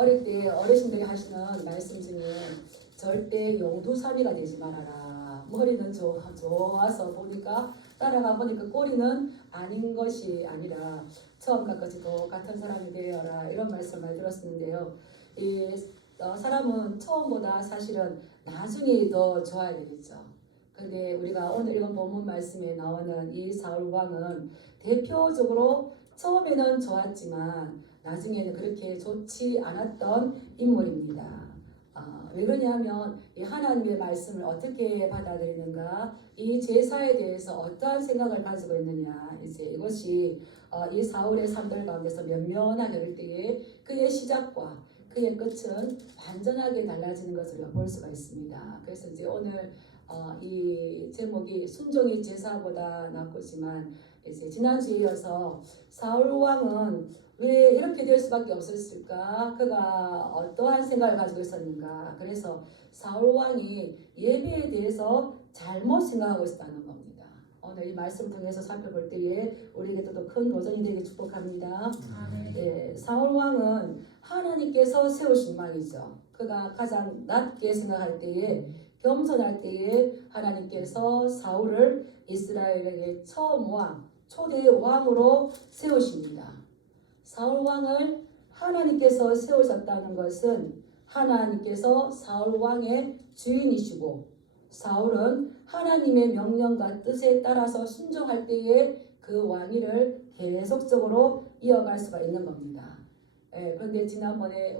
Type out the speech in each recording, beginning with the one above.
어릴 때 어르신들이 하시는 말씀 중에 절대 용두사미가 되지 말아라. 머리는 좋아서 보니까 따라가 보니까 꼬리는 아닌 것이 아니라 처음과 끝이 똑같은 사람이 되어라. 이런 말씀을 많이 들었었는데요. 사람은 처음보다 사실은 나중이 더 좋아야 되겠죠. 근데 우리가 오늘 읽은 본문 말씀에 나오는 이 사울 왕은 대표적으로 처음에는 좋았지만 나중에는 그렇게 좋지 않았던 인물입니다. 왜 그러냐면 이 하나님의 말씀을 어떻게 받아들이는가, 이 제사에 대해서 어떠한 생각을 가지고 있느냐, 이제 이것이 이 사울의 삶들 가운데서 면면하게 될 때에 그의 시작과 그의 끝은 완전하게 달라지는 것을 우리가 볼 수가 있습니다. 그래서 이제 오늘 이 제목이 순종이 제사보다 낫고지만 이제 지난주에 이어서 사울 왕은 왜 이렇게 될 수밖에 없었을까? 그가 어떠한 생각을 가지고 있었는가? 그래서 사울 왕이 예배에 대해서 잘못 생각하고 있었다는 겁니다. 오늘 이 말씀을 통해서 살펴볼 때에 우리에게도 더 큰 도전이 되게 축복합니다. 네, 사울 왕은 하나님께서 세우신 왕이죠. 그가 가장 낮게 생각할 때에, 겸손할 때에 하나님께서 사울을 이스라엘의 처음 왕, 초대 왕으로 세우십니다. 사울 왕을 하나님께서 세우셨다는 것은 하나님께서 사울 왕의 주인이시고 사울은 하나님의 명령과 뜻에 따라서 순종할 때에 그 왕위를 계속적으로 이어갈 수가 있는 겁니다. 그런데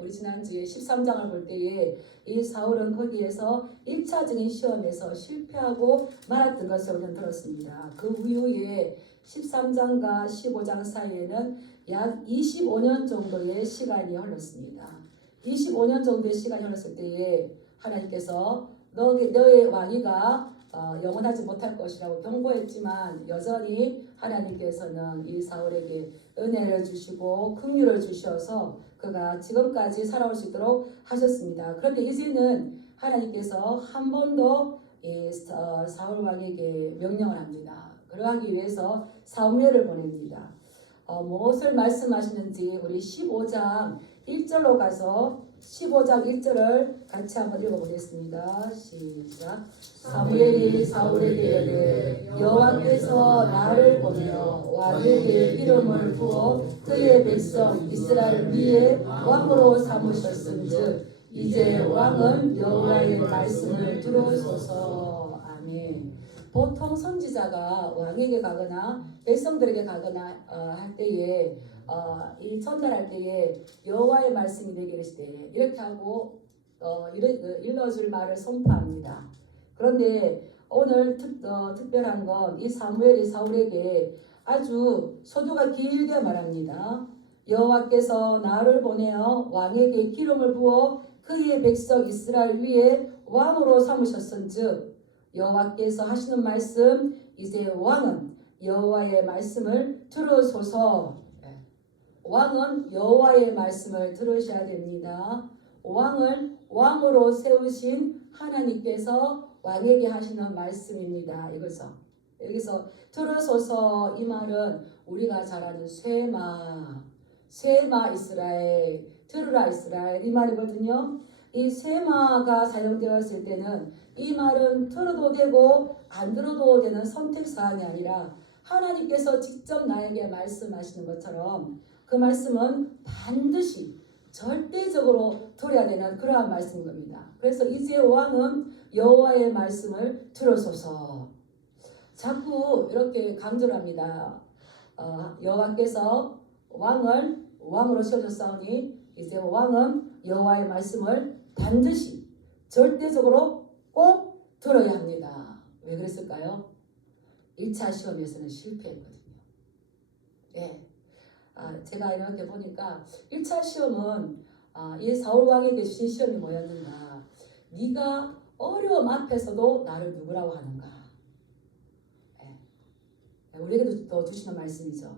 우리 지난주에 13장을 볼 때에 이 사울은 거기에서 1차적인 시험에서 실패하고 말았던 것을 우리는 들었습니다. 그 후에 13장과 15장 사이에는 약 25년 정도의 시간이 흘렀습니다. 25년 정도의 시간이 흘렀을 때에 하나님께서 너의 왕위가 영원하지 못할 것이라고 경고했지만 여전히 하나님께서는 이 사울에게 은혜를 주시고 긍휼을 주셔서 그가 지금까지 살아올 수 있도록 하셨습니다. 그런데 이제는 하나님께서 한 번 더 사울 왕에게 명령을 합니다. 그러하기 위해서 사무엘을 보냅니다. 무엇을 말씀하시는지 우리 15장 1절로 가서 15장 1절을 같이 한번 읽어보겠습니다. 시작. 사무엘이 사울에게 이르되 여호와께서 나를 보내어 왕에게 기름을 부어 그의 백성 이스라엘 위에 왕으로 삼으셨은즉 이제 왕은 여호와의 말씀을 들으소서. 아멘. 보통 선지자가 왕에게 가거나 백성들에게 가거나 할 때에 이 전달할 때에 여호와의 말씀이 내게 이르시되 이렇게 하고 일러줄 말을 선포합니다. 그런데 오늘 특별한 건 이 사무엘이 사울에게 아주 서두가 길게 말합니다. 여호와께서 나를 보내어 왕에게 기름을 부어 그의 백성 이스라엘 위에 왕으로 삼으셨은즉 여호와께서 하시는 말씀 이제 왕은 여호와의 말씀을 들으소서. 왕은 여호와의 말씀을 들으셔야 됩니다. 왕을 왕으로 세우신 하나님께서 왕에게 하시는 말씀입니다. 이거죠. 여기서 들으소서 이 말은 우리가 잘 아는 쇠마 이스라엘, 들으라 이스라엘 이 말이거든요. 이 쇠마가 사용되었을 때는 이 말은 들어도 되고 안 들어도 되는 선택사항이 아니라 하나님께서 직접 나에게 말씀하시는 것처럼 그 말씀은 반드시 절대적으로 들어야 되는 그러한 말씀인 겁니다. 그래서 이제 왕은 여호와의 말씀을 들으소서. 자꾸 이렇게 강조를 합니다. 여호와께서 왕을 왕으로 세우셨사오니 이제 왕은 여호와의 말씀을 반드시 절대적으로 꼭 들어야 합니다. 왜 그랬을까요? 1차 시험에서는 실패했거든요. 예. 제가 이렇게 보니까 1차 시험은 이 사울 왕에게 주신 시험이 뭐였는가? 네가 어려움 앞에서도 나를 누구라고 하는가? 예. 우리에게도 더 주시는 말씀이죠.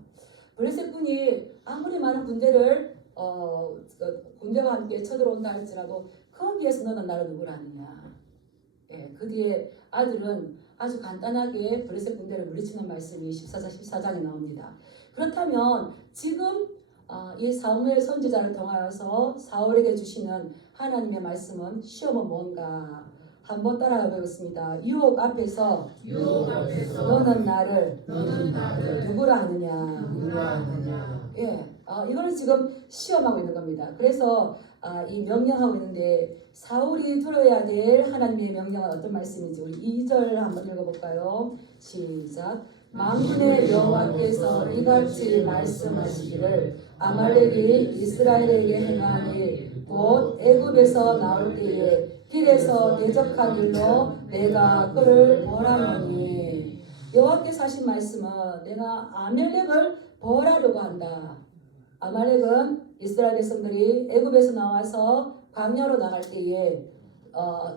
블레셋 군이 아무리 많은 군대를 군대와 함께 쳐들어온다 할지라도 거기에서 너는 나를 누구라느냐? 예. 그 뒤에 아들은 아주 간단하게 블레셋 군대를 물리치는 말씀이 14장에 나옵니다. 그렇다면 지금 이 사무엘 선지자를 통하여서 사울에게 주시는 하나님의 말씀은 시험은 뭔가 한번 따라가 보겠습니다. 유혹 앞에서 너는 나를 누구라 하느냐. 예, 이거는 지금 시험하고 있는 겁니다. 그래서 이 명령하고 있는데 사울이 들어야 될 하나님의 명령은 어떤 말씀인지 우리 2절 한번 읽어볼까요? 시작. 만군의 여호와께서 이같이 말씀하시기를 아말렉이 이스라엘에게 행한 일 곧 애굽에서 나올 때에 길에서 대적한 일로 내가 그를 벌하노니. 여호와께서 하신 말씀은 내가 아말렉을 벌하려고 한다. 아말렉은 이스라엘 백성들이 애굽에서 나와서 광야로 나갈 때에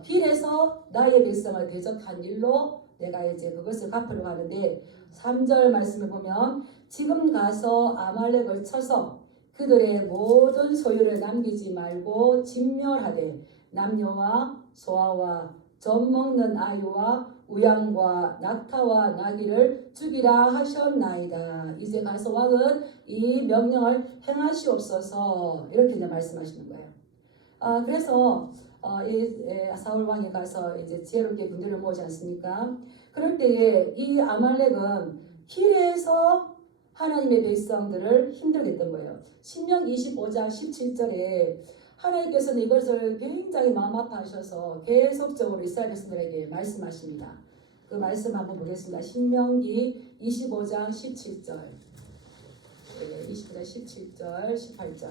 길에서 나의 백성을 대적한 일로 내가 이제 그것을 갚으려고 하는데 3절 말씀을 보면 지금 가서 아말렉을 쳐서 그들의 모든 소유를 남기지 말고 진멸하되 남녀와 소아와 젖 먹는 아이와 우양과 낙타와 나귀를 죽이라 하셨나이다. 이제 가서 왕은 이 명령을 행하시옵소서 이렇게 이제 말씀하시는 거예요. 그래서 사울 왕이 가서 이제 지혜롭게 군대를 모으지 않습니까? 그럴 때에 이 아말렉은 길에서 하나님의 백성들을 힘들게 했던 거예요. 신명기 25장 17절에 하나님께서는 이것을 굉장히 마음 아파하셔서 계속적으로 이스라엘 백성들에게 말씀하십니다. 그 말씀 한번 보겠습니다. 신명기 25장 17절, 25장 17절, 18절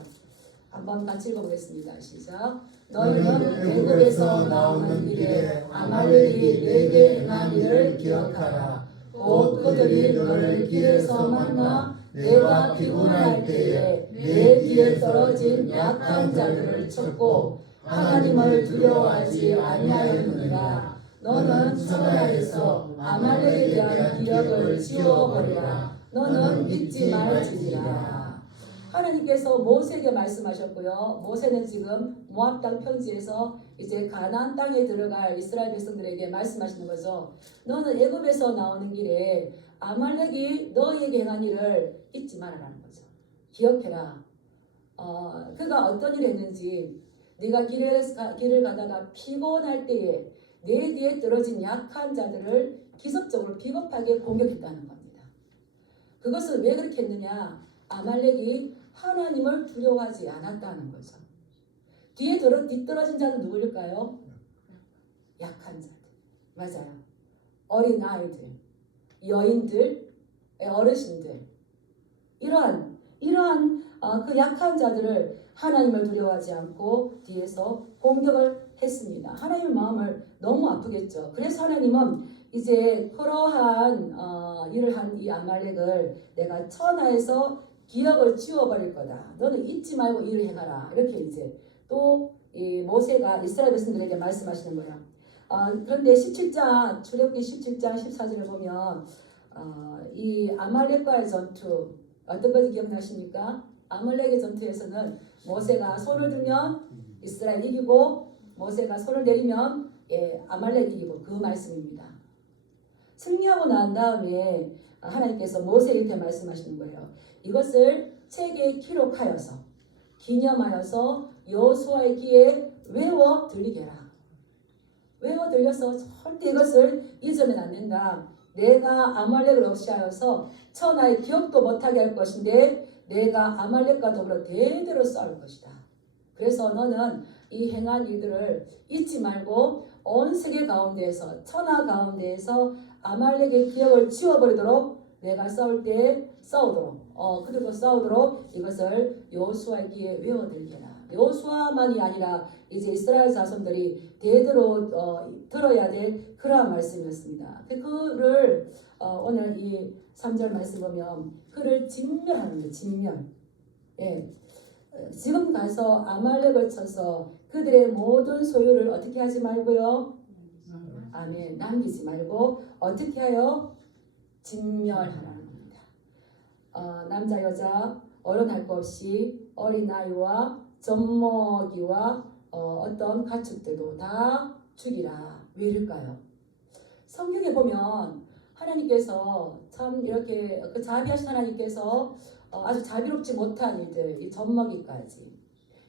한번 같이 읽어보겠습니다. 시작. 너희는 애굽에서 나오는 길에 아말렉이 내게 행한 일을 기억하라. 곧 그들이 너를 길에서 만나 내가 피곤할 때에 내 뒤에 떨어진 약한 자들을 쳤고 하나님을 두려워하지 아니하였느니라. 너는 천하에서 아말렉에 대한 기억을 지워버리라. 너는 잊지 말지니라. 하나님께서 모세에게 말씀하셨고요. 모세는 지금 모압 땅 편지에서 이제 가나안 땅에 들어갈 이스라엘 백성들에게 말씀하시는 거죠. 너는 애굽에서 나오는 길에 아말렉이 너희에게 행한 일을 잊지 말아라는 거죠. 기억해라. 그가 어떤 일을 했는지 네가 길을 가다가 피곤할 때에 내 뒤에 떨어진 약한 자들을 기습적으로 비겁하게 공격했다는 겁니다. 그것을 왜 그렇게 했느냐? 아말렉이 하나님을 두려워하지 않았다는 거죠. 뒤떨어진 자는 누구일까요? 약한 자들. 맞아요. 어린 아이들, 여인들, 어르신들. 이러한 그 약한 자들을 하나님을 두려워하지 않고 뒤에서 공격을 했습니다. 하나님의 마음을 너무 아프겠죠. 그래서 하나님은 이제 그러한 일을 한 이 아말렉을 내가 천하에서 기억을 지워버릴 거다. 너는 잊지 말고 일을 해가라. 이렇게 이제 또 이 모세가 이스라엘 백성들에게 말씀하시는 거예요. 그런데 17장 출애굽기 17장 14절을 보면 이 아말렉과의 전투 어떤 건지 기억나십니까? 아말렉의 전투에서는 모세가 손을 들면 이스라엘 이기고 모세가 손을 내리면 아말렉 이기고 그 말씀입니다. 승리하고 난 다음에 하나님께서 모세에게 말씀하시는 거예요. 이것을 책에 기록하여서 기념하여서 여호수아의 귀에 외워 들리게 해라. 외워 들려서 절대 이것을 잊으면 안 된다. 내가 아말렉을 없이 하여서 천하의 기억도 못하게 할 것인데 내가 아말렉과 더불어 대대로 싸울 것이다. 그래서 너는 이 행한 일들을 잊지 말고 온 세계 가운데에서 천하 가운데에서 아말렉의 기억을 지워버리도록 내가 싸울 때 싸우도록 그들도 싸우도록 이것을 여호수아의 귀에 외워들게 해라. 여호수아만이 아니라 이제 이스라엘 자손들이 대대로 들어야 될 그러한 말씀이었습니다. 그를 오늘 이 3절 말씀 보면 그를 진멸하는 거예요. 진멸. 예. 지금 가서 아말렉을 쳐서 그들의 모든 소유를 어떻게 하지 말고요. 아멘. 남기지 말고 어떻게 하여 진멸하라는 겁니다. 남자 여자 어른할 것 없이 어린아이와 젖먹이와 어떤 가축들도 다 죽이라. 왜 이럴까요? 성경에 보면 하나님께서 참 이렇게 그 자비하신 하나님께서 아주 자비롭지 못한 일들, 이 젖먹이까지.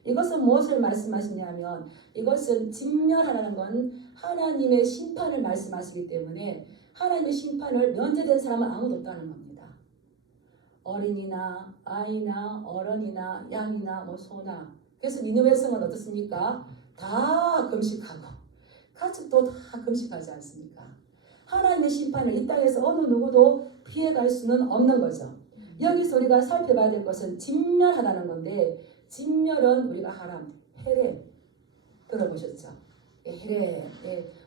이것은 무엇을 말씀하시냐면 이것은 진멸하라는 건 하나님의 심판을 말씀하시기 때문에 하나님의 심판을 면제된 사람은 아무도 없다는 겁니다. 어린이나 아이나 어른이나 양이나 뭐 소나. 그래서 니느웨 성은 어떻습니까? 다 금식하고 가축도 다 금식하지 않습니까? 하나님의 심판을 이 땅에서 어느 누구도 피해갈 수는 없는 거죠. 여기서 우리가 살펴봐야 될 것은 진멸하다는 건데 진멸은 우리가 하람, 헤렘 들어보셨죠? 헤렘.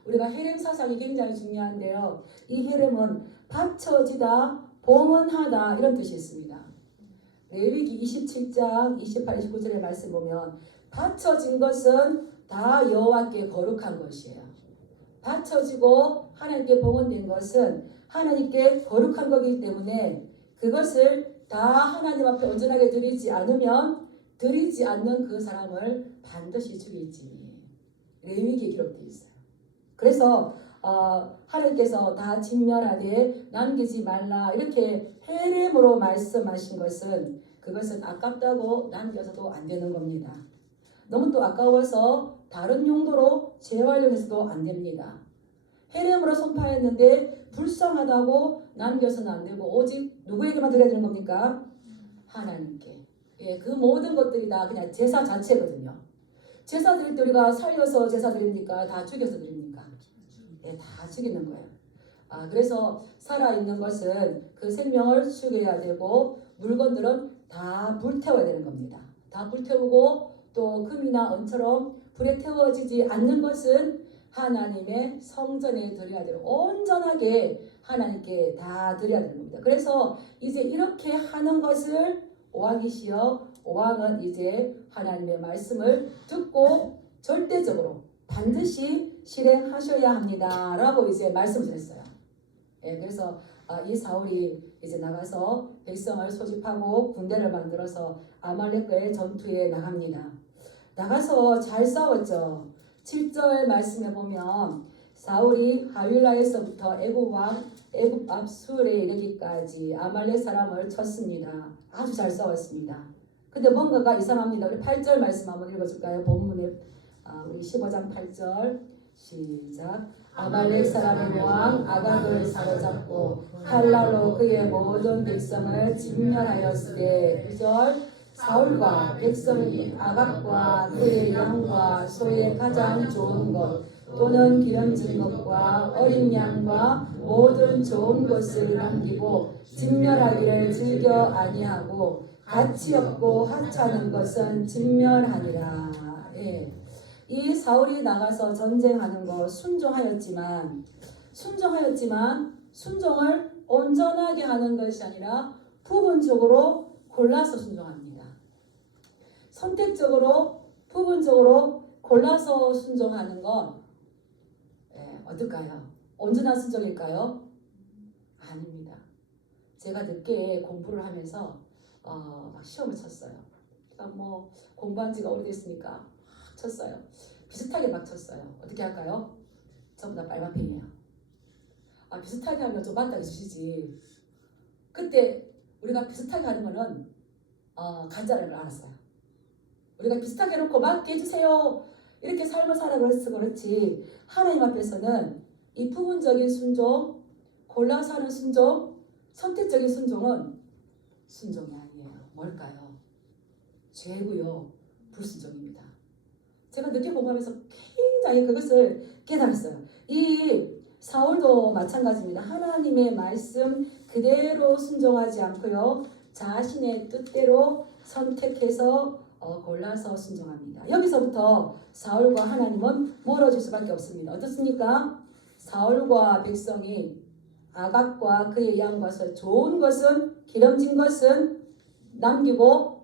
우리가 헤렘 사상이 굉장히 중요한데요. 이 헤렘은 받쳐지다, 봉헌하다 이런 뜻이 있습니다. 레위기 27장 28, 29절의 말씀 보면 받쳐진 것은 다 여호와께 거룩한 것이에요. 받쳐지고 하나님께 봉헌된 것은 하나님께 거룩한 거기 때문에 그것을 다 하나님 앞에 온전하게 드리지 않으면 드리지 않는 그 사람을 반드시 죽일지 레위기에 기록되어 있어요. 그래서 하나님께서 다 진멸하되 남기지 말라 이렇게 헤렘으로 말씀하신 것은 그것은 아깝다고 남겨서도 안 되는 겁니다. 너무 또 아까워서 다른 용도로 재활용해서도 안 됩니다. 헤렘으로 선포했는데 불쌍하다고 남겨서는 안 되고 오직 누구에게만 드려야 되는 겁니까? 하나님께. 그 모든 것들이 다 그냥 제사 자체거든요. 제사 드릴 때 우리가 살려서 제사 드립니까? 다 죽여서 드립니까? 다 죽이는 거예요. 그래서 살아있는 것은 그 생명을 죽여야 되고 물건들은 다 불태워야 되는 겁니다. 다 불태우고 또 금이나 은처럼 불에 태워지지 않는 것은 하나님의 성전에 드려야 되고 온전하게 하나님께 다 드려야 되는 겁니다. 그래서 이제 이렇게 하는 것을 오왕이시여 오왕은 이제 하나님의 말씀을 듣고 절대적으로 반드시 실행하셔야 합니다 라고 이제 말씀을 했어요. 그래서 이 사울이 이제 나가서 백성을 소집하고 군대를 만들어서 아말렉과의 전투에 나갑니다. 나가서 잘 싸웠죠. 7절 말씀에 보면 사울이 하윌라에서부터 애굽 앞술에 이르기까지 아말렉 사람을 쳤습니다. 아주 잘 싸웠습니다. 근데 뭔가가 이상합니다. 우리 8절 말씀 한번 읽어줄까요? 본문에 우리 15장 8절 시작. 아말렉 사람의 왕 아각을 사로잡고 칼날로 그의 모든 백성을 진멸하였으되 9절 사울과 백성이 아각과 그의 양과 소의 가장 좋은 것 또는 기름진 것과 어린 양과 모든 좋은 것을 남기고 진멸하기를 즐겨 아니하고 가치 없고 하찮은 것은 진멸하니라. 이 사울이 나가서 전쟁하는 거 순종하였지만 순종을 온전하게 하는 것이 아니라 부분적으로 골라서 순종합니다. 선택적으로 부분적으로 골라서 순종하는 건 어떨까요? 온전한 순종일까요? 아닙니다. 제가 늦게 공부를 하면서 막 시험을 쳤어요. 뭐 공부한 지가 오래됐으니까 막 쳤어요. 비슷하게 막 쳤어요. 어떻게 할까요? 전부 다 빨간 펜이에요. 비슷하게 하면 좀 맞다 해주시지. 그때 우리가 비슷하게 하는 거는 가짜라는 걸 알았어요. 우리가 비슷하게 해놓고 맞게 해주세요. 이렇게 삶을 살아 그래서 그렇지 하나님 앞에서는 이 부분적인 순종, 골라서 하는 순종, 선택적인 순종은 순종이 아니에요. 뭘까요? 죄고요. 불순종입니다. 제가 늦게 공부하면서 굉장히 그것을 깨달았어요. 이 사울도 마찬가지입니다. 하나님의 말씀 그대로 순종하지 않고요. 자신의 뜻대로 선택해서 골라서 순종합니다. 여기서부터 사울과 하나님은 멀어질 수밖에 없습니다. 어떻습니까? 사울과 백성이 아각과 그의 양과 소 좋은 것은 기름진 것은 남기고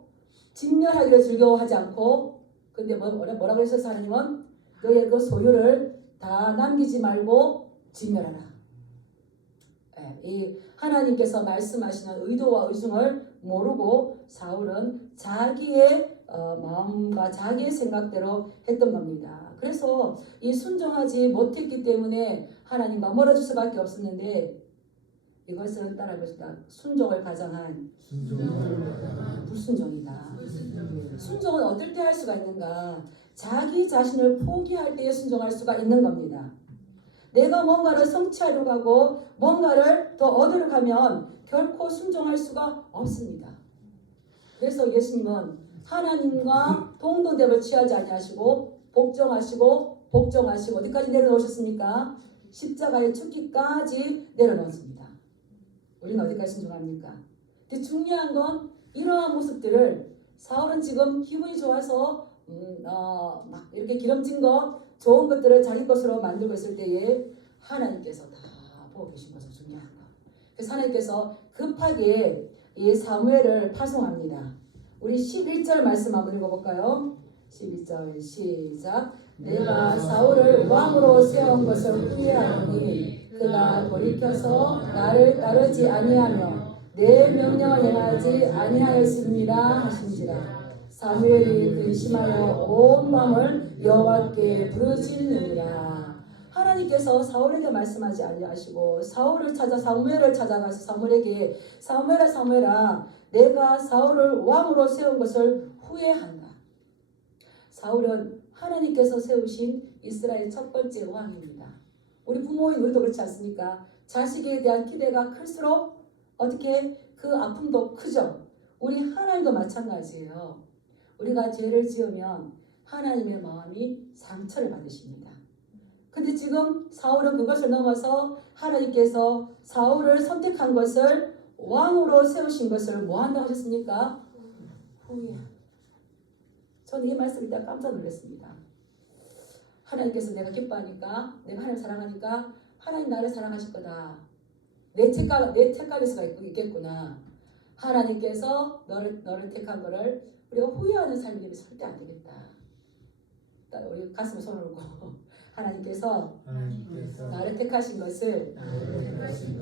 진멸하기를 즐거워하지 않고 근데 뭐라고 하셔서 하나님은 너의 그 소유를 다 남기지 말고 진멸하라. 이 하나님께서 말씀하시는 의도와 의중을 모르고 사울은 자기의 마음과 자기의 생각대로 했던 겁니다. 그래서 이 순종하지 못했기 때문에 하나님과 멀어질 수밖에 없었는데 이것은 따라해보시다. 순종을 가정한 불순종이다. 순종은 어떨 때 할 수가 있는가? 자기 자신을 포기할 때에 순종할 수가 있는 겁니다. 내가 뭔가를 성취하려고 하고 뭔가를 더 얻으려고 하면 결코 순종할 수가 없습니다. 그래서 예수님은 하나님과 동등됨을 취하지 아니하시고 복종하시고 어디까지 내려놓으셨습니까? 십자가에 죽기까지 내려놓습니다. 우리는 어디까지 순종합니까? 근데 중요한 건 이러한 모습들을 사울은 지금 기분이 좋아서 막 이렇게 기름진 것 좋은 것들을 자기 것으로 만들고 있을 때에 하나님께서 다 보고 계신 것을 중요한 것. 그래서 하나님께서 급하게 이 사무엘을 파송합니다. 우리 11절 말씀 한번 읽어볼까요? 11절 시작. 내가 사울을 왕으로 세운 것을 후회하노니 그가 돌이켜서 나를 따르지 아니하며 내 명령을 행하지 아니하였습니다 하신지라. 사무엘이 근심하여 온 밤을 여호와께 부르짖느니라. 하나님께서 사울에게 말씀하지 아니하시고 사무엘을 찾아가서 사무엘에게 사무엘아 내가 사울을 왕으로 세운 것을 후회한다. 사울은 하나님께서 세우신 이스라엘 첫 번째 왕입니다. 우리 부모인 우리도 그렇지 않습니까? 자식에 대한 기대가 클수록 어떻게 그 아픔도 크죠. 우리 하나님도 마찬가지예요. 우리가 죄를 지으면 하나님의 마음이 상처를 받으십니다. 근데 지금 사울은 그것을 넘어서 하나님께서 사울을 선택한 것을 왕으로 세우신 것을 뭐 한다고 하셨습니까? 후회한다. 저는 이 말씀을 딱 깜짝 놀랐습니다. 하나님께서 내가 기뻐하니까, 내가 하나님 사랑하니까 하나님 나를 사랑하실 거다. 내 택할 수가 있겠구나. 하나님께서 너를 택한 거를 우리가 후회하는 삶이 절대 안 되겠다. 우리 가슴에 손을 얹고 하나님께서 나를 택하신 것을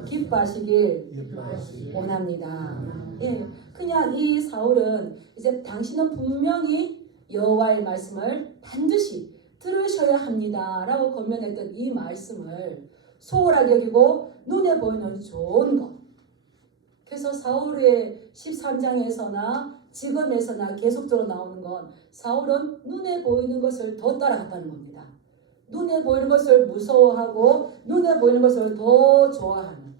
기뻐하시길 원합니다. 예, 그냥 이 사울은 이제 당신은 분명히 여호와의 말씀을 반드시 들으셔야 합니다 라고 권면했던 이 말씀을 소홀하게 여기고 눈에 보이는 좋은 것. 그래서 사울의 13장에서나 지금에서나 계속적으로 나오는 건 사울은 눈에 보이는 것을 더 따라갔다는 겁니다. 눈에 보이는 것을 무서워하고 눈에 보이는 것을 더 좋아하는.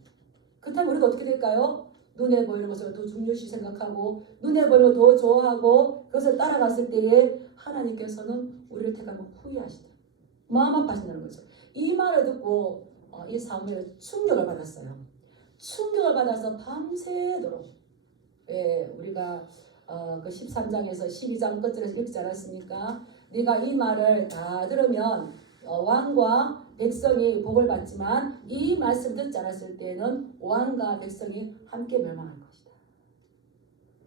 그렇다면 우리가 어떻게 될까요? 눈에 보이는 것을 더 중요시 생각하고 눈에 보이는 걸 더 좋아하고 그것을 따라갔을 때에 하나님께서는 우리를 택하면 후회하시다. 마음 아파하신다는 거죠. 이 말을 듣고 이 사무엘은 충격을 받았어요. 충격을 받아서 밤새도록 우리가 그 13장에서 12장 끝절에서 읽지 않았습니까? 네가 이 말을 다 들으면 왕과 백성이 복을 받지만 이 말씀 듣지 않았을 때는 왕과 백성이 함께 멸망할 것이다.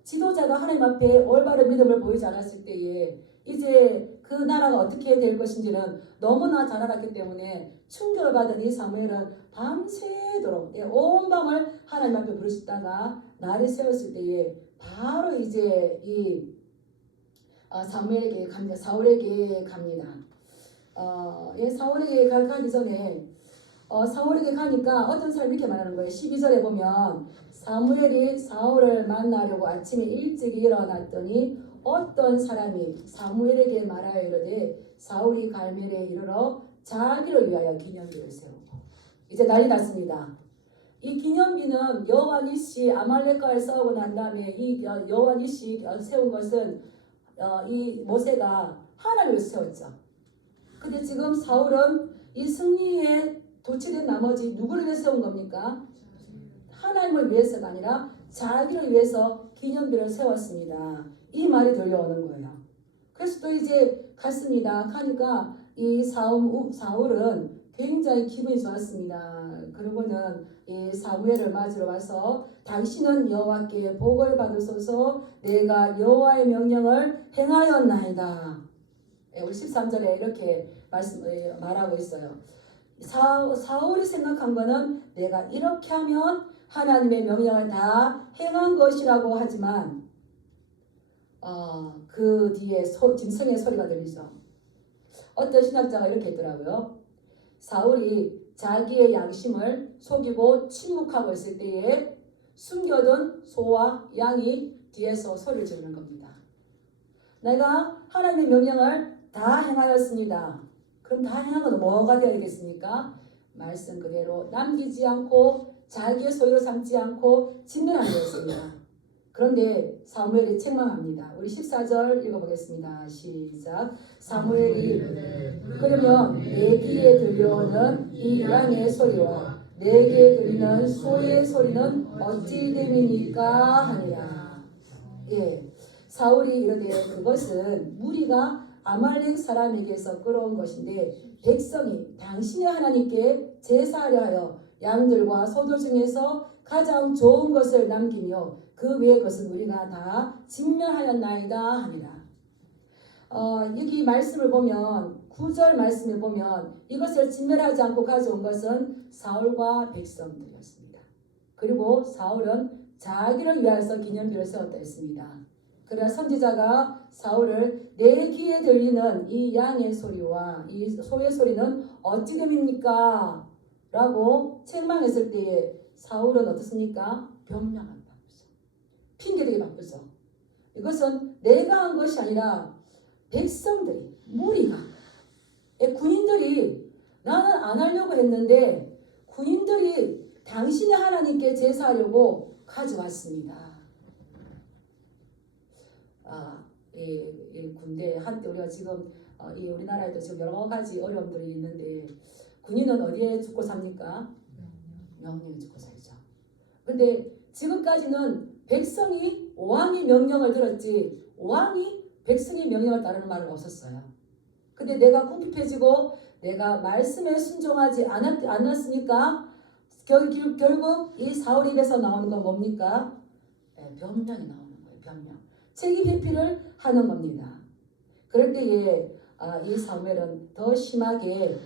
지도자가 하나님 앞에 올바른 믿음을 보이지 않았을 때에 이제 그 나라가 어떻게 될 것인지는 너무나 잘 알았기 때문에 충격을 받은 이 사무엘은 밤새도록 온 밤을 하나님 앞에 부르시다가 날이 새었을 때에 바로 이제 이 사울에게 갑니다. 사울에게 가기 전에 사울에게 가니까 어떤 사람이 이렇게 말하는 거예요. 12절에 보면 사무엘이 사울을 만나려고 아침에 일찍 일어났더니 어떤 사람이 사무엘에게 말하여 이르되 사울이 갈멜에 이르러 자기를 위하여 기념비를 세우고 이제 난리 났습니다. 이 기념비는 여호와 니시 아말렉과에 싸우고 난 다음에 이 여호와 니시 세운 것은 이 모세가 하나님을 세웠죠. 근데 지금 사울은 이 승리에 도취된 나머지 누구를 위해 세운 겁니까? 하나님을 위해서가 아니라 자기를 위해서 기념비를 세웠습니다. 이 말이 들려오는 거예요. 그래서 또 이제 갔습니다. 가니까 이 사울은 굉장히 기분이 좋았습니다. 그러고는 이 사무엘을 맞으러 와서 당신은 여호와께 복을 받으소서 내가 여호와의 명령을 행하였나이다. 우리 13절에 이렇게 말하고 있어요. 사울이 생각한 거는 내가 이렇게 하면 하나님의 명령을 다 행한 것이라고 하지만 그 뒤에 짐승의 소리가 들리죠. 어떤 신학자가 이렇게 했더라고요. 사울이 자기의 양심을 속이고 침묵하고 있을 때에 숨겨둔 소와 양이 뒤에서 소리를 지르는 겁니다. 내가 하나님의 명령을 다 행하였습니다. 그럼 다 행한 건 뭐가 되어야 되겠습니까? 말씀 그대로 남기지 않고 자기의 소유로 삼지 않고 진멸하는 것입니다. 그런데 사무엘이 책망합니다. 우리 14절 읽어보겠습니다. 시작. 사무엘이 그러면 내 귀에 들려오는 이 양의 소리와 내 귀에 들리는 소의 소리는 어찌 됨이니까 하니라. 예, 사울이 이르되 그것은 무리가 아말렉 사람에게서 끌어온 것인데 백성이 당신의 하나님께 제사하려 하여 양들과 소들 중에서 가장 좋은 것을 남기며 그 외의 것은 우리가 다 진멸하였나이다 하니라. 여기 말씀을 보면 9절 말씀을 보면 이것을 진멸하지 않고 가져온 것은 사울과 백성들이었습니다. 그리고 사울은 자기를 위하여서 기념비를 세웠다 했습니다. 그러나 선지자가 사울을 내 귀에 들리는 이 양의 소리와 이 소의 소리는 어찌 됨입니까? 라고 책망했을 때에 사울은 어떻습니까? 변명한다. 핑계대기 바쁘죠. 이것은 내가 한 것이 아니라 백성들이, 무리가, 군인들이 나는 안 하려고 했는데 군인들이 당신의 하나님께 제사하려고 가져왔습니다. 이 군대 한때 우리가 지금 이 우리나라에도 지금 여러 가지 어려움들이 있는데 군인은 어디에 죽고 삽니까? 명령에 죽고 살죠. 근데 지금까지는 백성이 왕의 명령을 들었지 왕이 백성의 명령을 따르는 말은 없었어요. 근데 내가 궁핍해지고 내가 말씀에 순종하지 않았으니까 결국 이 사울 입에서 나오는 건 뭡니까? 변명이 나오는 거예요. 변명. 책임 회피를 하는 겁니다. 그럴 때에 이 사무엘은 더 심하게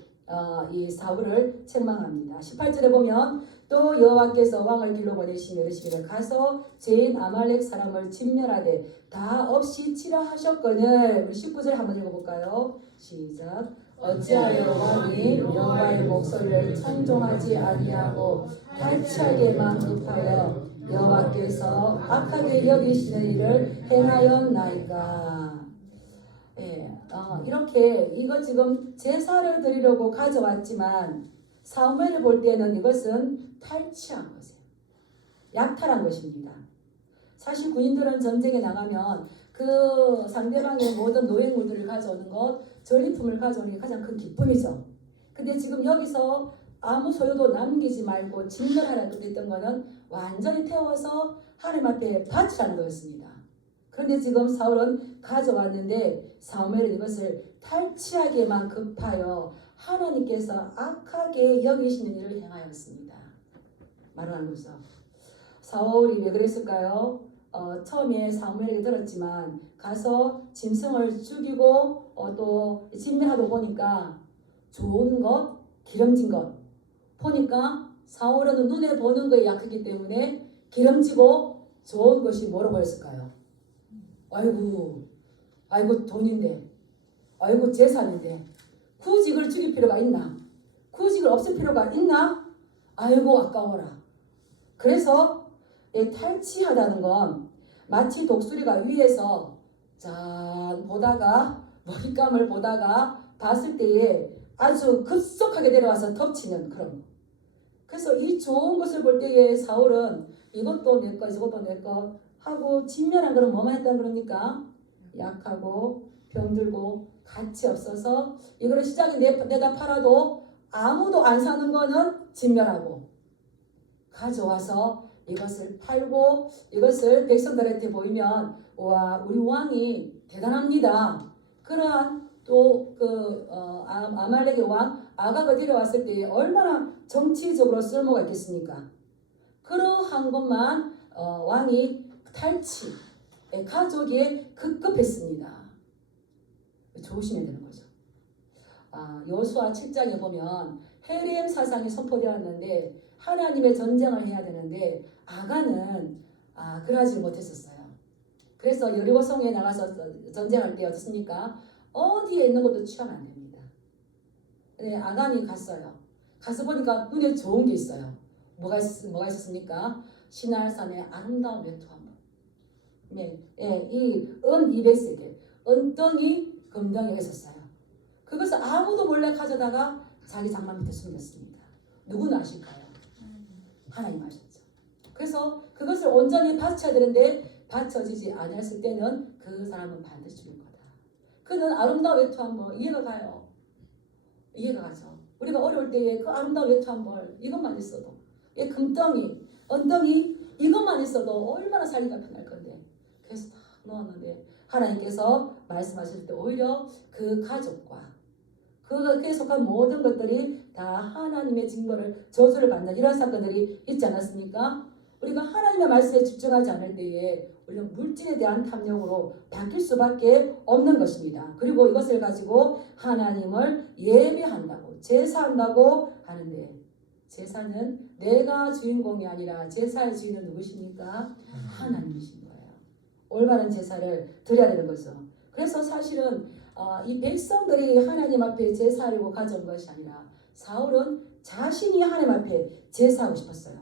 이 사울을 책망합니다. 18절에 보면 또 여호와께서 왕을 길로 보내시며 이르시기를 가서 죄인 아말렉 사람을 진멸하되 다 없이 치라 하셨거늘. 우리 19절 한번 읽어볼까요? 시작. 어찌하여 왕이 여호와의 목소리를 청종하지 아니하고 탈취하게만 급하여 여호와께서 악하게 여기시는 일을 행하였나이까. 이렇게 이거 지금 제사를 드리려고 가져왔지만 사무엘을 볼 때는 이것은 탈취한 것이에요. 약탈한 것입니다. 사실 군인들은 전쟁에 나가면 그 상대방의 모든 노획물들을 가져오는 것, 전리품을 가져오는 게 가장 큰 기쁨이죠. 근데 지금 여기서 아무 소유도 남기지 말고 진멸하라고 했던 것은 완전히 태워서 하나님 앞에 바치라는 거였습니다. 그런데 지금 사울은 가져왔는데 사무엘은 이것을 탈취하기에만 급하여 하나님께서 악하게 여기시는 일을 행하였습니다. 말하는 거죠. 사울이 왜 그랬을까요? 처음에 사무엘이 들었지만 가서 짐승을 죽이고 또 진멸하고 보니까 좋은 것, 기름진 것 보니까 사울은 눈에 보는 거에 약하기 때문에 기름지고 좋은 것이 뭐로 보였을까요? 아이고 돈인데, 아이고 재산인데 굳이 이걸 죽일 필요가 있나? 굳이 이걸 없앨 필요가 있나? 아이고 아까워라. 그래서 탈취하다는 건 마치 독수리가 위에서 짠 보다가 먹잇감을 보다가 봤을 때에 아주 급속하게 내려와서 덮치는 그런 거. 그래서 이 좋은 것을 볼 때에 사울은 이것도 내 거, 저것도 내 거 하고 진멸한 거는 뭐만 했다는 그럽니까? 약하고 병들고 가치 없어서 이거를 시장에 내다 팔아도 아무도 안 사는 거는 진멸하고 가져와서 이것을 팔고 이것을 백성들한테 보이면 와 우리 왕이 대단합니다. 그러한 또 아말렉의 왕 아각을 데려왔을 때 얼마나 정치적으로 쓸모가 있겠습니까? 그러한 것만 왕이 탈취 가족이 급급했습니다. 조심해야 되는 거죠. 여호수아 7장에 보면 헤렘 사상이 선포되었는데 하나님의 전쟁을 해야 되는데 아가는 그러지 못했었어요. 그래서 여리고성에 나가서 전쟁할 때 어떻습니까? 어디에 있는 것도 취하면 안 됩니다. 근데 아간이 갔어요. 가서 보니까 눈에 좋은 게 있어요. 뭐가 있었습니까? 시날산의 아름다운 외투 한 번. 이은 200세겔, 은덩이, 금덩이가 있었어요. 그것을 아무도 몰래 가져다가 자기 장막 밑에 숨겼습니다. 누구는 아실까요? 하나님 아셨죠. 그래서 그것을 온전히 바쳐야 되는데 바쳐지지 않았을 때는 그 사람은 반드시 죽을 거다. 그는 아름다운 외투 한 벌, 이해가 가요. 이해가 가죠. 우리가 어려울 때에 그 아름다운 외투 한 벌, 이것만 있어도, 금덩이, 언덩이, 이것만 있어도 얼마나 살기가 편할 건데. 그래서 다 놓았는데 하나님께서 말씀하실 때 오히려 그 가족과 그에 속한 모든 것들이 다 하나님의 징벌을, 저주를 받는 이런 사건들이 있지 않았습니까? 우리가 하나님의 말씀에 집중하지 않을 때에 우리는 물질에 대한 탐욕으로 바뀔 수밖에 없는 것입니다. 그리고 이것을 가지고 하나님을 예배한다고, 제사한다고 하는데, 제사는 내가 주인공이 아니라 제사의 주인은 누구십니까? 하나님이신 거예요. 올바른 제사를 드려야 되는 거죠. 그래서 사실은 이 백성들이 하나님 앞에 제사하려고 가져온 것이 아니라 사울은 자신이 하나님 앞에 제사하고 싶었어요.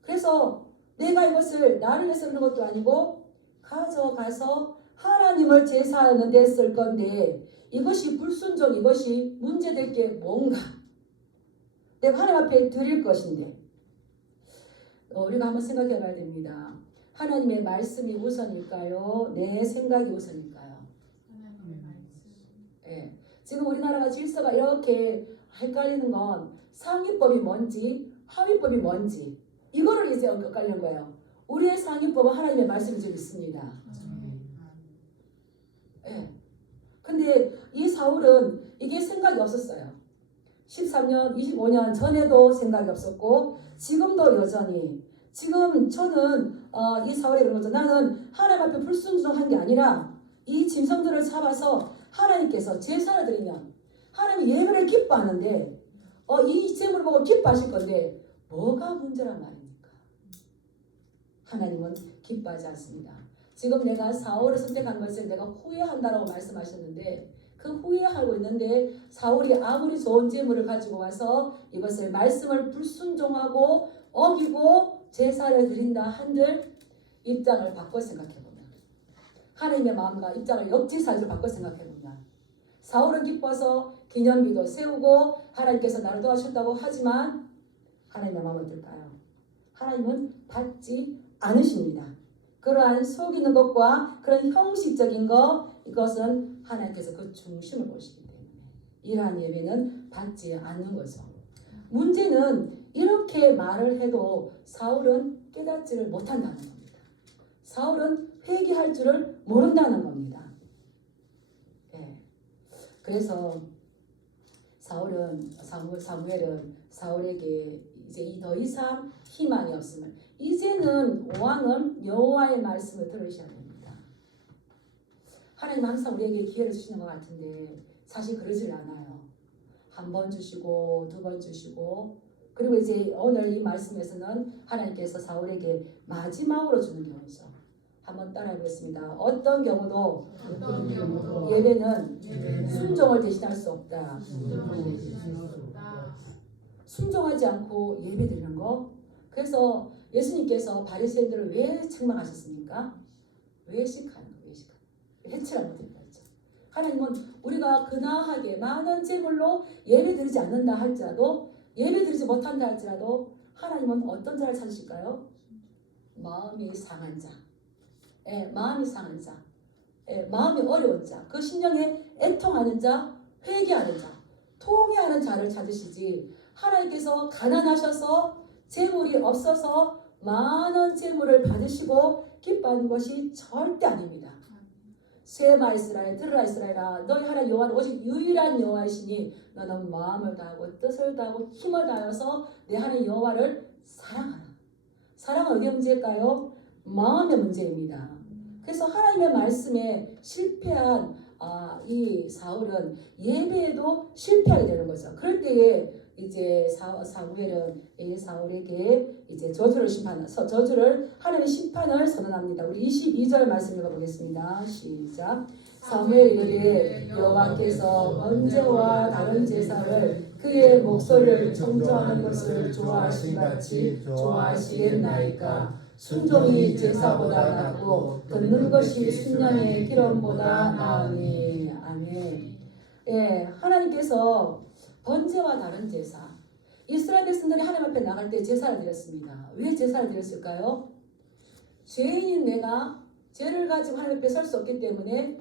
그래서 내가 이것을 나를 위해서 쓰는 것도 아니고 가져가서 하나님을 제사하는 데 쓸 건데, 이것이 불순종, 이것이 문제될 게 뭔가, 내가 하나님 앞에 드릴 것인데, 우리가 한번 생각해 봐야 됩니다. 하나님의 말씀이 우선일까요? 내 생각이 우선일까요? 예. 지금 우리나라가 질서가 이렇게 헷갈리는 건 상위법이 뭔지 하위법이 뭔지 이거를 이제 헷갈리는 거예요. 우리의 상위법은 하나님의 말씀이 좀 있습니다. 예. 근데 이 사울은 이게 생각이 없었어요. 13년, 25년 전에도 생각이 없었고 지금도 여전히, 지금 저는 이 사울에 그런 거죠. 나는 하나님 앞에 불순종한 게 아니라 이 짐승들을 잡아서 하나님께서 제사를 드리면 하나님이 예배를 기뻐하는데 이 제물을 보고 기뻐하실 건데 뭐가 문제란 말입니까? 하나님은 기뻐하지 않습니다. 지금 내가 사울을 선택한 것을 내가 후회한다라고 말씀하셨는데, 그 후회하고 있는데 사울이 아무리 좋은 제물을 가지고 와서 이것을 말씀을 불순종하고 어기고 제사를 드린다 한들 입장을 바꿔 생각해보면, 하나님의 마음과 입장을 역지사지로 바꿔 생각해보면, 사울은 기뻐서 기념비도 세우고 하나님께서 나를 도와주셨다고 하지만 하나님의 마음은 어떨까요? 하나님은 받지 않으십니다. 그러한 속이는 것과 그런 형식적인 것, 이것은 하나님께서 그 중심을 보시기 때문에 이러한 예배는 받지 않는 거죠. 문제는 이렇게 말을 해도 사울은 깨닫지를 못한다는 겁니다. 사울은 회개할 줄을 모른다는 겁니다. 예. 그래서 사무엘은 사울에게 이제 더 이상 희망이 없음을, 이제는 왕은 여호와의 말씀을 들으셔야 됩니다. 하나님 항상 우리에게 기회를 주시는 것 같은데 사실 그러질 않아요. 한 번 주시고 두 번 주시고, 그리고 이제 오늘 이 말씀에서는 하나님께서 사울에게 마지막으로 주는 경우죠. 한번 따라해보겠습니다. 어떤 경우도 예배는 순종을 대신할 수 없다. 순종하지 않고 예배 드리는 거. 그래서 예수님께서 바리새인들을 왜 책망하셨습니까? 외식하는 거, 외식하는 거. 해치를 못했다 했죠. 하나님은 우리가 근하하게 많은 제물로 예배 드리지 않는다 할지라도, 예배 드리지 못한다 할지라도 하나님은 어떤 자를 찾으실까요? 마음이 상한 자. 마음이 상한 자, 마음이 어려운 자, 그 심령에 애통하는 자, 회개하는 자, 통회하는 자를 찾으시지, 하나님께서 가난하셔서 재물이 없어서 많은 재물을 받으시고 기뻐하는 것이 절대 아닙니다. 쇠마 이스라엘, 들으라 이스라엘아, 너희 하나님 여호와는 오직 유일한 여호와이시니 너는 마음을 다하고 뜻을 다하고 힘을 다하여서 내 하나님 여호와를 사랑하라. 사랑은 어디의 문제일까요? 마음의 문제입니다. 그래서 하나님의 말씀에 실패한 이 사울은 예배에도 실패하게 되는 거죠. 그럴 때에 이제 사무엘은 이 사울에게 이제 저주를 하나님의 심판을 선언합니다. 우리 22절 말씀 읽어보겠습니다. 시작. 사무엘이 이르되 여호와께서 번제와 다른 제사를 그의 목소리를 청조하는 것을 좋아하신 같이 좋아하시겠나이까. 순종이 제사보다 낫고 듣는 것이 순양의 기름보다 나으니. 아멘. 예, 하나님께서 번제와 다른 제사. 이스라엘 백성들이 하나님 앞에 나갈 때 제사를 드렸습니다. 왜 제사를 드렸을까요? 죄인인 내가 죄를 가지고 하나님 앞에 설 수 없기 때문에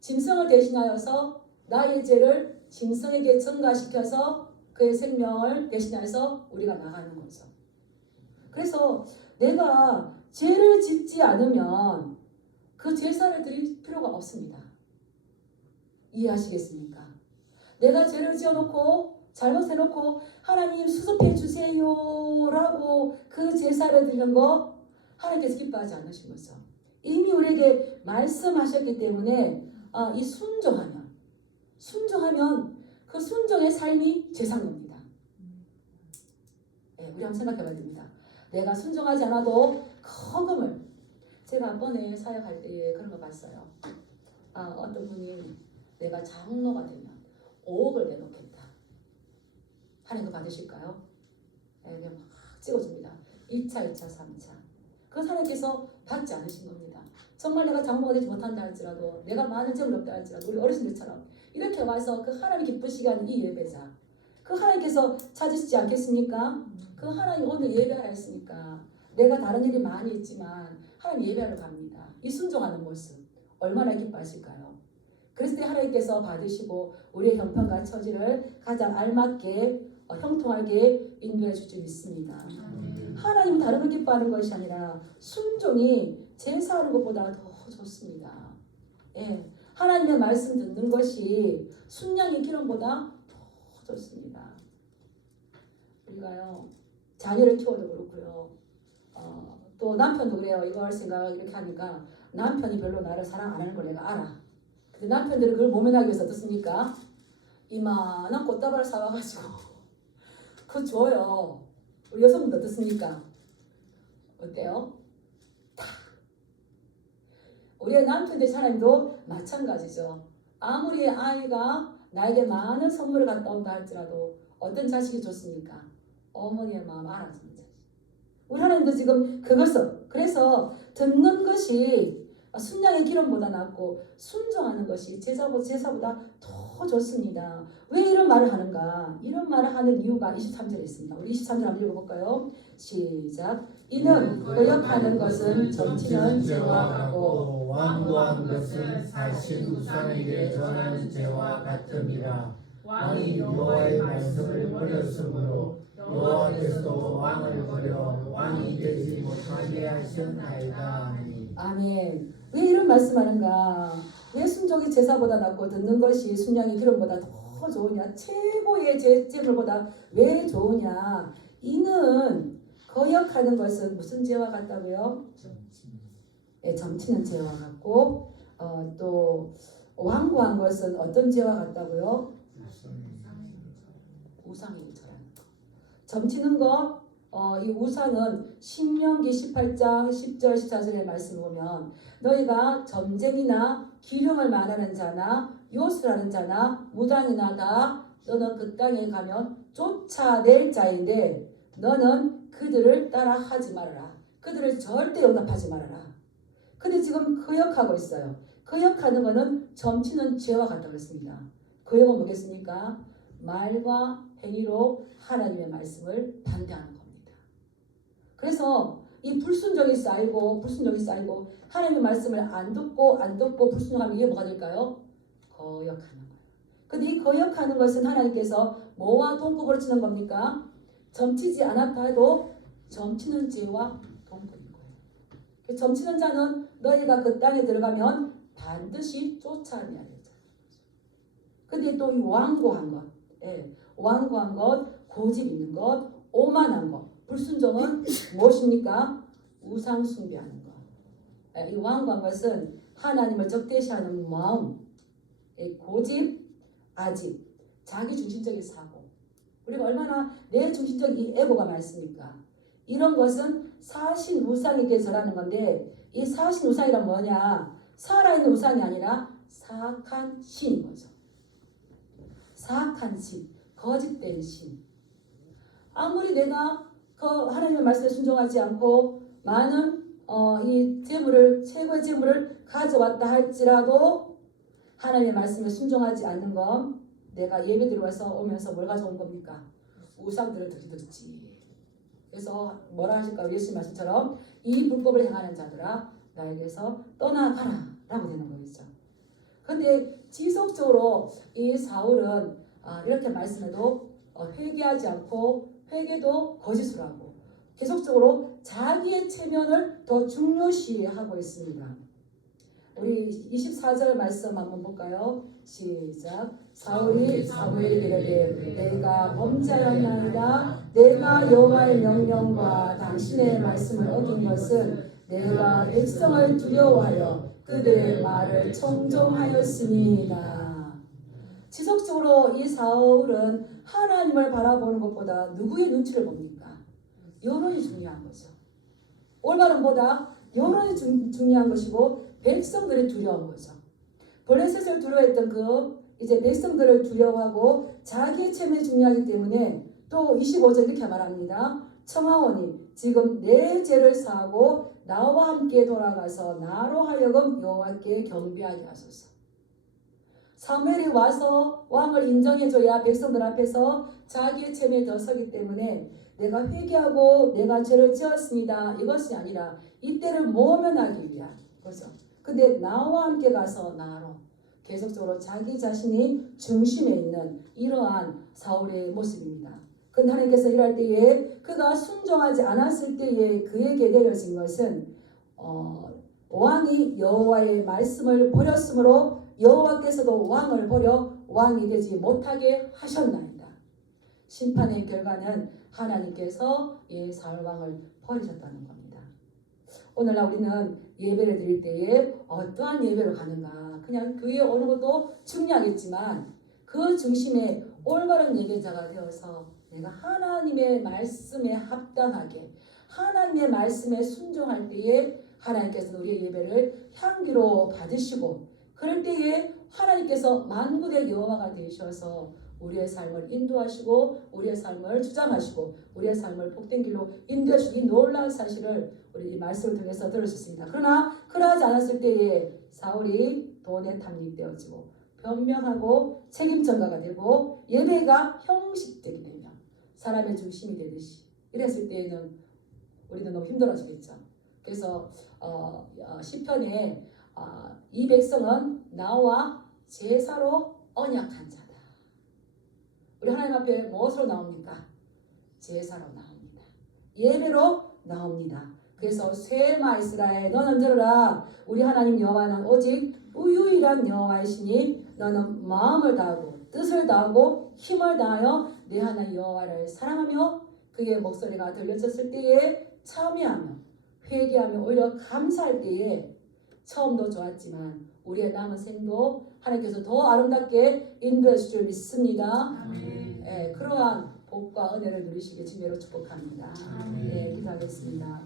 짐승을 대신하여서 나의 죄를 짐승에게 전가시켜서 그의 생명을 대신해서 우리가 나가는 거죠. 그래서 내가 죄를 짓지 않으면 그 제사를 드릴 필요가 없습니다. 이해하시겠습니까? 내가 죄를 지어놓고 잘못해놓고 하나님 수습해 주세요라고 그 제사를 드리는 거 하나님께서 기뻐하지 않으신 거죠. 이미 우리에게 말씀하셨기 때문에 이 순종하면 그 순종의 삶이 제사인 겁니다. 네, 우리 한번 생각해봐야 됩니다. 내가 순종하지 않아도 헌금을 제가 한 번에 사역할 때 그런 거 봤어요. 어떤 분이 내가 장로가 되면 5억을 내놓겠다. 하나님 거 받으실까요? 네, 그냥 막 찍어줍니다. 1차, 2차, 3차. 그 하나님께서 받지 않으신 겁니다. 정말 내가 장로가 되지 못한다 할지라도 내가 많은 재물이 없다 할지라도 우리 어르신들처럼 이렇게 와서 그 하나님 기쁘시게 하는 이 예배자 그 하나님께서 찾으시지 않겠습니까? 그 하나님 오늘 예배하라 했으니까 내가 다른 일이 많이 있지만 하나님 예배하러 갑니다. 이 순종하는 모습 얼마나 기뻐하실까요? 그랬을 때 하나님께서 받으시고 우리의 형편과 처지를 가장 알맞게 형통하게 인도해 줄 줄 믿습니다. 하나님은 다른 걸 기뻐하는 것이 아니라 순종이 제사하는 것보다 더 좋습니다. 예, 하나님의 말씀 듣는 것이 순양의 기름보다 더 좋습니다. 우리가요 자녀를 키워도 그렇고요. 또 남편도 그래요. 이거 할 생각 이렇게 하니까 남편이 별로 나를 사랑 안 하는 걸 내가 알아. 근데 남편들은 그걸 모면하기 위해서 어떻습니까? 이만한 꽃다발을 사와가지고 그거 줘요. 우리 여성분도 어떻습니까? 어때요? 우리의 남편들 하나님도 마찬가지죠. 아무리 아이가 나에게 많은 선물을 갖다 온다 할지라도 어떤 자식이 좋습니까? 어머니의 마음 알아주는 자식. 우리 하나님도 지금 그것을 그래서 듣는 것이 순양의 기름보다 낫고 순종하는 것이 제사보다 더 좋습니다. 왜 이런 말을 하는가? 이런 말을 하는 이유가 23절에 있습니다. 우리 23절 한번 읽어볼까요? 시작. 이는 거역하는 것은 점치는 죄와 같고 완고한 것은 사신 우상에게 전하는 죄와 같음이라. 왕이 여호와의 말씀을 버렸으므로 여호와께서도 왕을 버려 왕이 되지 못하게 하셨나이다. 아멘. 왜 이런 말씀하는가? 왜 순종이 제사보다 낫고 듣는 것이 순양의 기름보다 더 좋으냐? 최고의 제물보다 왜 좋으냐? 이는 거역하는 것은 무슨 죄와 같다고요? 네, 점치는 죄와 같고 또 완고한 것은 어떤 죄와 같다고요? 우상에게 절하는 거. 점치는 거 이 우상은 신명기 18장 10절 14절의 말씀을 보면 너희가 점쟁이나 기름을 말하는 자나 요술하는 자나 무당이나 다 너는 그 땅에 가면 쫓아낼 자인데 너는 그들을 따라하지 말아라. 그들을 절대 용납하지 말아라. 근데 지금 거역하고 있어요. 거역하는 거는 점치는 죄와 같다고 했습니다. 거역은 뭐겠습니까? 말과 행위로 하나님의 말씀을 반대하는 겁니다. 그래서 이 불순종이 쌓이고 하나님의 말씀을 안 듣고 불순종하면 이게 뭐가 될까요? 거역하는 거예요. 근데 이 거역하는 것은 하나님께서 뭐와 동급으로 치는 겁니까? 점치지 않았다 해도 점치는 죄와 동급인 거예요. 점치는 자는 너희가 그 땅에 들어가면 반드시 쫓아내야 되죠. 근데 또 이 완고한 것, 완고한 것, 고집 있는 것, 오만한 것, 불순종은 무엇입니까? 우상 숭배하는 것. 이 완고한 것은 하나님을 적대시하는 마음, 고집, 아집, 자기 중심적인 사고. 우리가 얼마나 내 중심적인 이 에고가 많습니까? 이런 것은 사신 우상에게 절하는 건데 이 사신 우상이란 뭐냐? 살아있는 우상이 아니라 사악한 신인 거죠. 사악한 신, 거짓된 신. 아무리 내가 그 하나님의 말씀에 순종하지 않고 많은 이 재물을 최고의 재물을 가져왔다 할지라도 하나님의 말씀에 순종하지 않는 건 내가 예배드리러 와서 오면서 뭘 가져온 겁니까? 우상들을 드리듯이. 그래서 뭐라 하실까? 예수님 말씀처럼 이 불법을 행하는 자들아 나에게서 떠나가라 라고 되는 거겠죠. 근데 지속적으로 이 사울은 이렇게 말씀해도 회개하지 않고 회개도 거짓으로 하고 계속적으로 자기의 체면을 더 중요시하고 있습니다. 우리 24절 말씀 한번 볼까요? 시작. 사울이 사무엘에게 이르되 내가 범죄하였나이다. 내가 여호와의 명령과 당신의 말씀을 어긴 것은 내가 백성을 두려워하여 그들의 말을 청종하였음이다. 지속적으로 이 사울은 하나님을 바라보는 것보다 누구의 눈치를 봅니까? 여론이 중요한 거죠. 올바름보다 여론이 중요한 것이고 백성들이 두려운 거죠. 블레셋을 두려워했던 이제 백성들을 두려워하고 자기의 체면이 중요하기 때문에 또 25절 이렇게 말합니다. 청하오니 지금 내 죄를 사하고 나와 함께 돌아가서 나로 하여금 여호와께 경배하게 하소서. 사무엘이 와서 왕을 인정해줘야 백성들 앞에서 자기의 체면이 더 서기 때문에 내가 회개하고 내가 죄를 지었습니다. 이것이 아니라 이때를 모면하기 위한 거죠. 근데 나와 함께 가서 나로 계속적으로 자기 자신이 중심에 있는 이러한 사울의 모습입니다. 근데 하나님께서 일할 때에 그가 순종하지 않았을 때에 그에게 내려진 것은 왕이 여호와의 말씀을 버렸으므로 여호와께서도 왕을 버려 왕이 되지 못하게 하셨나이다. 심판의 결과는 하나님께서 이 사울 왕을 버리셨다는 겁니다. 오늘날 우리는 예배를 드릴 때에 어떠한 예배로 가는가 그냥 교회에 오는 것도 중요하겠지만 그 중심에 올바른 예배자가 되어서 내가 하나님의 말씀에 합당하게 하나님의 말씀에 순종할 때에 하나님께서 우리의 예배를 향기로 받으시고 그럴 때에 하나님께서 만군의 여호와가 되셔서 우리의 삶을 인도하시고 우리의 삶을 주장하시고 우리의 삶을 복된 길로 인도하시고 이 놀라운 사실을 우리 이 말씀을 통해서 들을 수 있습니다. 그러나 그러하지 않았을 때에 사울이 돈에 탐닉되어지고 변명하고 책임 전가가 되고 예배가 형식되게 되면 사람의 중심이 되듯이 이랬을 때에는 우리는 너무 힘들어지겠죠. 그래서 시편에 이 백성은 나와 제사로 언약한 자다. 우리 하나님 앞에 무엇으로 나옵니까? 제사로 나옵니다. 예배로 나옵니다. 그래서 쇠마 이스라엘 너는 들으라. 우리 하나님 여호와는 오직 유일한 여호와이시니 너는 마음을 다하고 뜻을 다하고 힘을 다하여 내 하나님 여호와를 사랑하며 그의 목소리가 들려졌을 때에 참여하며 회개하며 오히려 감사할 때에 처음도 좋았지만 우리의 남은 생도 하나님께서 더 아름답게 인도해 주실 줄 믿습니다. 네, 그러한 복과 은혜를 누리시길 주님으로 축복합니다. 네, 기도하겠습니다.